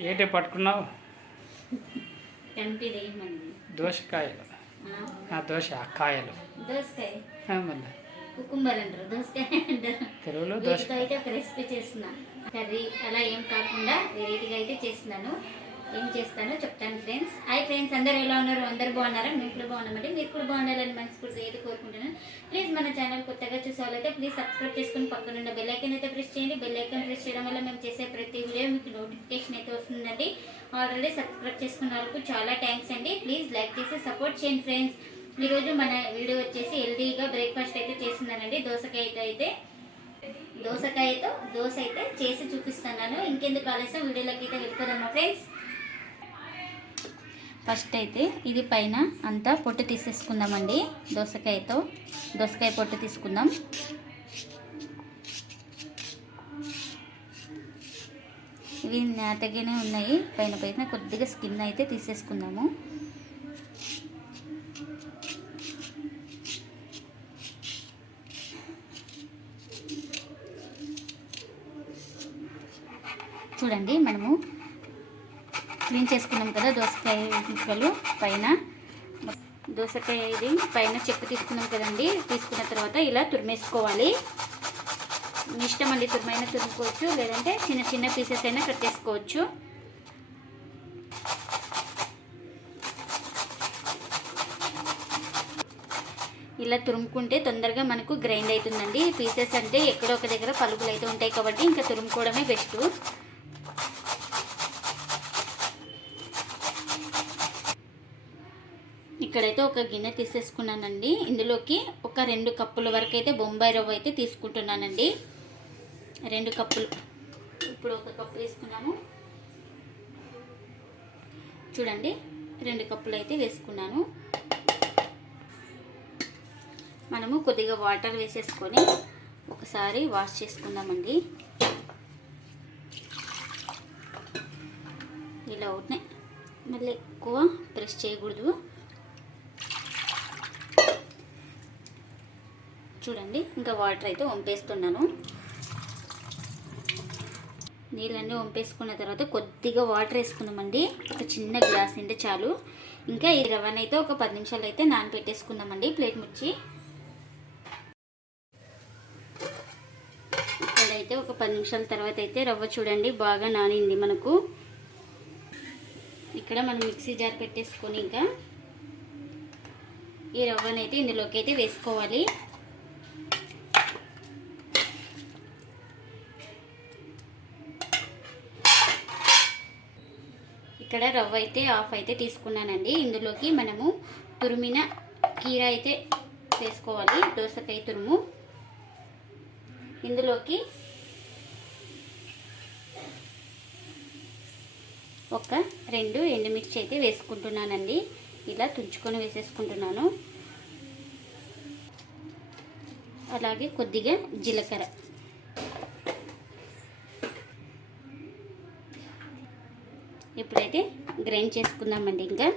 ఏంటి పట్టుకున్నావు? దోసకాయలు. ఆ, దోశ కాయలు. దోసకాయ. కుకుంబర్ అంటారు దోసకాయ అంటారు. తెలుగులో దోశ అయితే ఒక రెసిపీ చేస్తున్నా కర్రీ అలా ఏం కాకుండా వెరైటీగా అయితే చేస్తున్నాను. ఏం చేస్తానో చెప్తాను ఫ్రెండ్స్ హాయ్ ఫ్రెండ్స్ అందరు ఎలా ఉన్నారు? అందరు బాగున్నారా? మేము కూడా బాగున్నామండి. మీరు కూడా బాగుండాలని మనస్ఫూర్తి ఏది కోరుకుంటున్నాను. ప్లీజ్ మన ఛానల్ కొత్తగా చూసేవాళ్ళైతే ప్లీజ్ సబ్స్క్రైబ్ చేసుకుని పక్కన ఉన్న బెల్ ఐకన్ అయితే ప్రెస్ చేయండి. బెల్ ఐకన్ ప్రెస్ చేయడం వల్ల మేము చేసే ప్రతి వీడియో మీకు నోటిఫికేషన్ అయితే వస్తుందండి. ఆల్రెడీ సబ్స్క్రైబ్ చేసుకున్న వాళ్ళకు చాలా థ్యాంక్స్ అండి. ప్లీజ్ లైక్ చేసి సపోర్ట్ చేయండి ఫ్రెండ్స్ ఈరోజు మన వీడియో వచ్చేసి హెల్తీగా బ్రేక్ఫాస్ట్ అయితే చేస్తున్నానండి. దోసకాయతో అయితే దోసకాయతో దోశ అయితే చేసి చూపిస్తున్నాను. ఇంకెందుకు ఆలస్యం? వీడియోలోకి అయితే వెళ్ళిపోదమ్మా ఫ్రెండ్స్ ఫస్ట్ అయితే ఇది పైన అంతా పొట్టు తీసేసుకుందామండి. దోసకాయతో దోసకాయ పొట్టు తీసుకుందాం. ఇవి నేతగానే ఉన్నాయి. పైన పైన కొద్దిగా స్కిన్ అయితే తీసేసుకుందాము. చూడండి మనము క్లీన్ చేసుకున్నాం కదా దోసకాయ ముక్కలు పైన. దోసకాయ ఇది పైన చెప్పు తీసుకున్నాం కదండి. తీసుకున్న తర్వాత ఇలా తురిమేసుకోవాలి. మీ ఇష్టం అండి తురిమైనా తురుముకోవచ్చు లేదంటే చిన్న చిన్న పీసెస్ అయినా కట్ చేసుకోవచ్చు. ఇలా తురుముకుంటే తొందరగా మనకు గ్రైండ్ అవుతుందండి. పీసెస్ అంటే ఎక్కడో ఒక దగ్గర పలుకులు అయితే ఉంటాయి కాబట్టి ఇంకా తురుముకోవడమే బెస్ట్. ఇక్కడైతే ఒక గిన్నె తీసేసుకున్నానండి. ఇందులోకి ఒక రెండు కప్పుల వరకు అయితే బొంబాయి రవ్వ అయితే తీసుకుంటున్నానండి. రెండు కప్పులు. ఇప్పుడు ఒక కప్పు తీసుకున్నాము. చూడండి రెండు కప్పులు అయితే వేసుకున్నాను. మనము కొద్దిగా వాటర్ వేసేసుకొని ఒకసారి వాష్ చేసుకుందామండి. ఇలా ఉన్నాయి మళ్ళీ ఎక్కువ ప్రెస్ చేయకూడదు. చూడండి ఇంకా వాటర్ అయితే వంపేస్తున్నాను. నీళ్ళన్నీ వంపేసుకున్న తర్వాత కొద్దిగా వాటర్ వేసుకున్నామండి ఒక చిన్న గ్లాస్ నింటే చాలు. ఇంకా ఈ రవ్వని అయితే ఒక పది నిమిషాలు అయితే నానపెట్టేసుకుందామండి ప్లేట్ ముచ్చి. ఇక్కడైతే ఒక పది నిమిషాల తర్వాత అయితే రవ్వ చూడండి బాగా నానింది మనకు. ఇక్కడ మనం మిక్సీ జార్ పెట్టేసుకొని ఇంకా ఈ రవ్వనైతే ఇందులోకి అయితే వేసుకోవాలి. ఇక్కడ రవ్వ అయితే హాఫ్ అయితే తీసుకున్నానండి. ఇందులోకి మనము తురిమిన కీర అయితే వేసుకోవాలి. దోసకాయ తురుము. ఇందులోకి ఒక రెండు ఎండుమిర్చి అయితే వేసుకుంటున్నానండి. ఇలా తుంచుకొని వేసేసుకుంటున్నాను. అలాగే కొద్దిగా జీలకర్ర ఇప్పుడైతే గ్రైండ్ చేసుకుందామండి ఇంకా.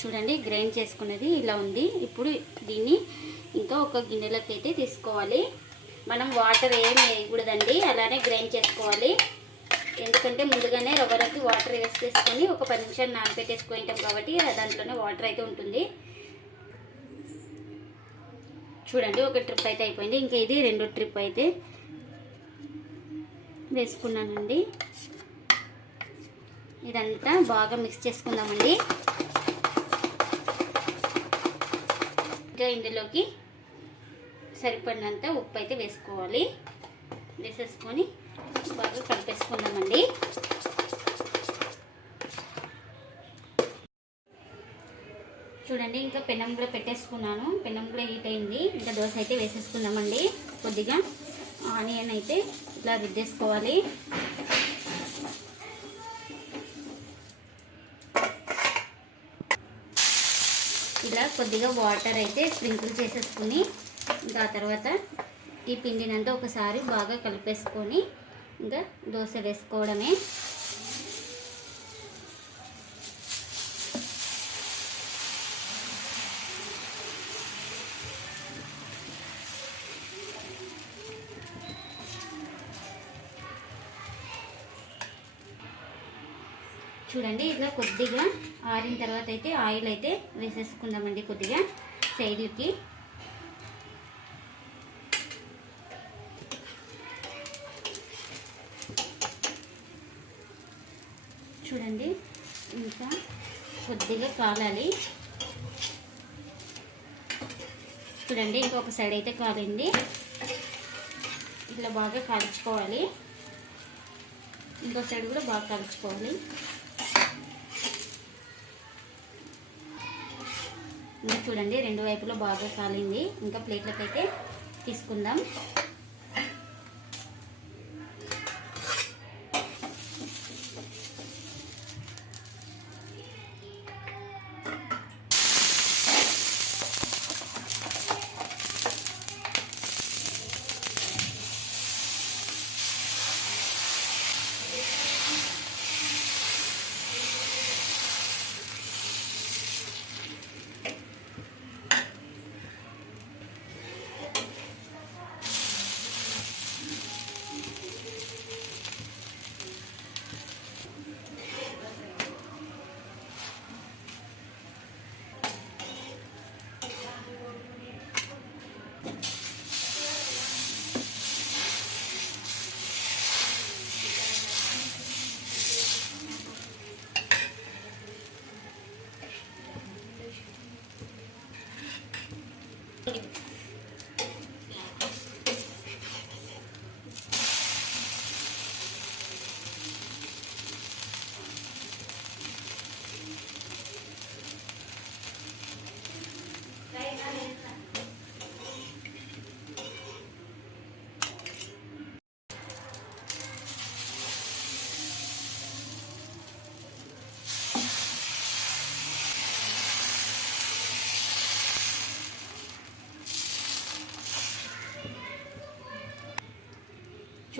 చూడండి గ్రైండ్ చేసుకున్నది ఇలా ఉంది. ఇప్పుడు దీన్ని ఇంకా ఒక గిన్నెలోకి అయితే తీసుకోవాలి. మనం వాటర్ ఏం వేయకూడదండి అలానే గ్రైండ్ చేసుకోవాలి. ఎందుకంటే ముందుగానే రవ్వలోకి వాటర్ వేసేసుకొని ఒక పది నిమిషాలు నానపెట్టేసుకుంటాం కాబట్టి దాంట్లోనే వాటర్ అయితే ఉంటుంది. చూడండి ఒక ట్రిప్ అయితే అయిపోయింది. ఇంకా ఇది రెండో ట్రిప్ అయితే. వేసుకున్నానండి. ఇదంతా బాగా మిక్స్ చేసుకుందామండి. ఇంకా ఇందులోకి సరిపడినంత ఉప్పు అయితే వేసుకోవాలి. వేసేసుకొని బాగా కలిపేసుకుందామండి. చూడండి ఇంకా పెనం కూడా పెట్టేసుకున్నాను. పెనం కూడా హీట్ అయింది. ఇంకా దోశ అయితే వేసేసుకుందామండి. కొద్దిగా ఆనియన్ అయితే ఇట్లా రుద్దేసుకోవాలి. ఇలా కొద్దిగా వాటర్ అయితే స్ప్రింకిల్ చేసేసుకుని ఇంకా తర్వాత ఈ పిండినంతా ఒకసారి బాగా కలిపేసుకొని ఇంకా దోశ వేసుకోవడమే. చూడండి ఇట్లా కొద్దిగా ఆరిన తర్వాత అయితే ఆయిల్ అయితే వేసేసుకుందామండి కొద్దిగా సైడ్కి. చూడండి ఇంకా కొద్దిగా కాలాలి. చూడండి ఇంకొక సైడ్ అయితే కాలింది. ఇట్లా బాగా కాల్చుకోవాలి. ఇంకో సైడ్ కూడా బాగా కాల్చుకోవాలి. చూడండి రెండు వైపులో బాగా కాలింది. ఇంకా ప్లేట్లకు అయితే తీసుకుందాం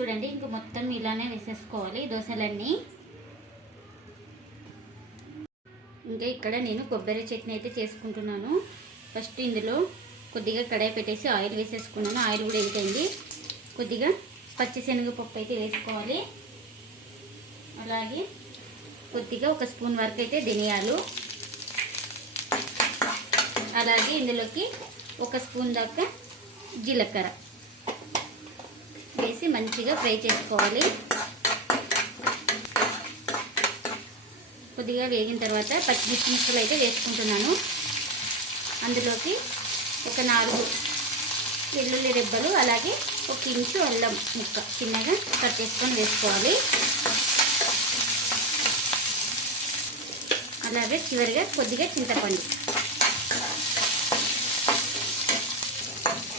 చూడండి ఇంకా మొత్తం ఇలానే వేసేసుకోవాలి దోశలన్నీ. ఇంకా ఇక్కడ నేను కొబ్బరి చట్నీ అయితే చేసుకుంటున్నాను. ఫస్ట్ ఇందులో కొద్దిగా కడాయి పెట్టేసి ఆయిల్ వేసేసుకున్నాను. ఆయిల్ కూడా ఏంటండి కొద్దిగా పచ్చిశనగపప్పు అయితే వేసుకోవాలి. అలాగే కొద్దిగా ఒక స్పూన్ వరకు అయితే ధనియాలు. అలాగే ఇందులోకి ఒక స్పూన్ దాకా జీలకర్ర. వేసి మంచిగా ఫ్రై చేసుకోవాలి. కొద్దిగా వేగిన తర్వాత పచ్చిమిర్చి ముక్కలు అయితే వేసుకుంటున్నాను. అందులోకి ఒక నాలుగు వెల్లుల్లి రెబ్బలు అలాగే ఒక ఇంచు అల్లం ముక్క చిన్నగా కట్ చేసుకొని వేసుకోవాలి. అలాగే చివరిగా కొద్దిగా చింతపండు.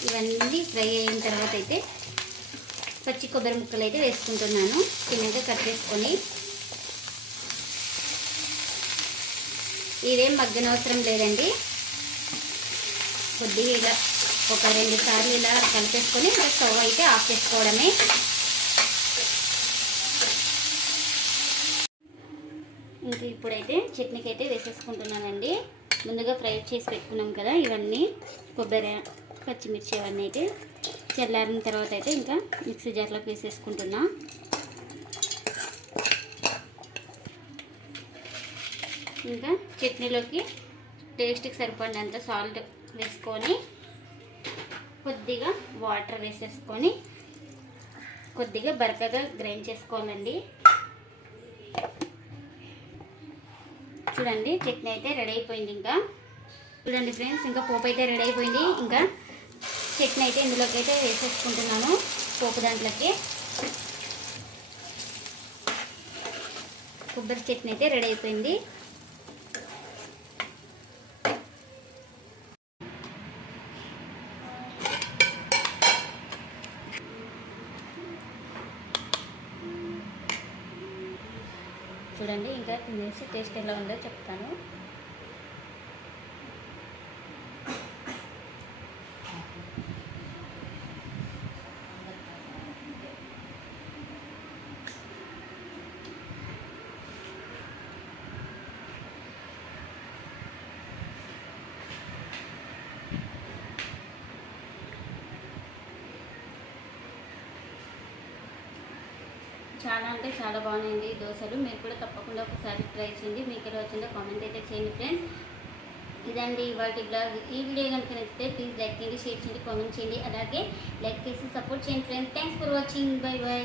ఇవన్నీ ఫ్రై అయిన తర్వాత అయితే పచ్చి కొబ్బరి ముక్కలు అయితే వేసుకుంటున్నాను. చిన్నగా కట్ చేసుకొని. ఇవేం మగ్గనవసరం లేదండి. కొద్దిగా ఇలా ఒక రెండు సార్లు ఇలా కలిపేసుకొని ఇంకా స్టవ్ అయితే ఆఫ్ చేసుకోవడమే. ఇంకా ఇప్పుడైతే చట్నీకి అయితే వేసేసుకుంటున్నానండి. ముందుగా ఫ్రై చేసి పెట్టుకున్నాం కదా ఇవన్నీ. కొబ్బరి పచ్చిమిర్చి అవన్నీ అయితే చల్లారిన తర్వాత అయితే ఇంకా మిక్సీ జార్లోకి వేసేసుకుంటున్నా. ఇంకా చట్నీలోకి టేస్ట్కి సరిపడినంత సాల్ట్ వేసుకొని కొద్దిగా వాటర్ వేసేసుకొని కొద్దిగా బరకగా గ్రైండ్ చేసుకోవాలండి. చూడండి చట్నీ అయితే రెడీ అయిపోయింది ఇంకా. చూడండి ఫ్రెండ్స్ ఇంకా పోపు అయితే రెడీ అయిపోయింది. ఇంకా చట్నీ అయితే ఇందులోకి అయితే వేసేసుకుంటున్నాను పోపు దాంట్లోకి. కొబ్బరి చట్నీ అయితే రెడీ అయిపోయింది. చూడండి ఇంకా తినేసి టేస్ట్ ఎలా ఉందో చెప్తాను. చాలా అంటే చాలా బాగున్నాయండి దోశలు. మీరు కూడా తప్పకుండా ఒకసారి ట్రై చేయండి. మీకు ఎలా వచ్చిందో కామెంట్ అయితే చేయండి ఫ్రెండ్స్. ఇదండి వాటి బ్లాగ్. ఈ వీడియో కనుక నచ్చితే ప్లీజ్ లైక్ చేయండి షేర్ చేయండి కామెంట్ చేయండి. అలాగే లైక్ చేసి సపోర్ట్ చేయండి friends. Thanks for watching. Bye bye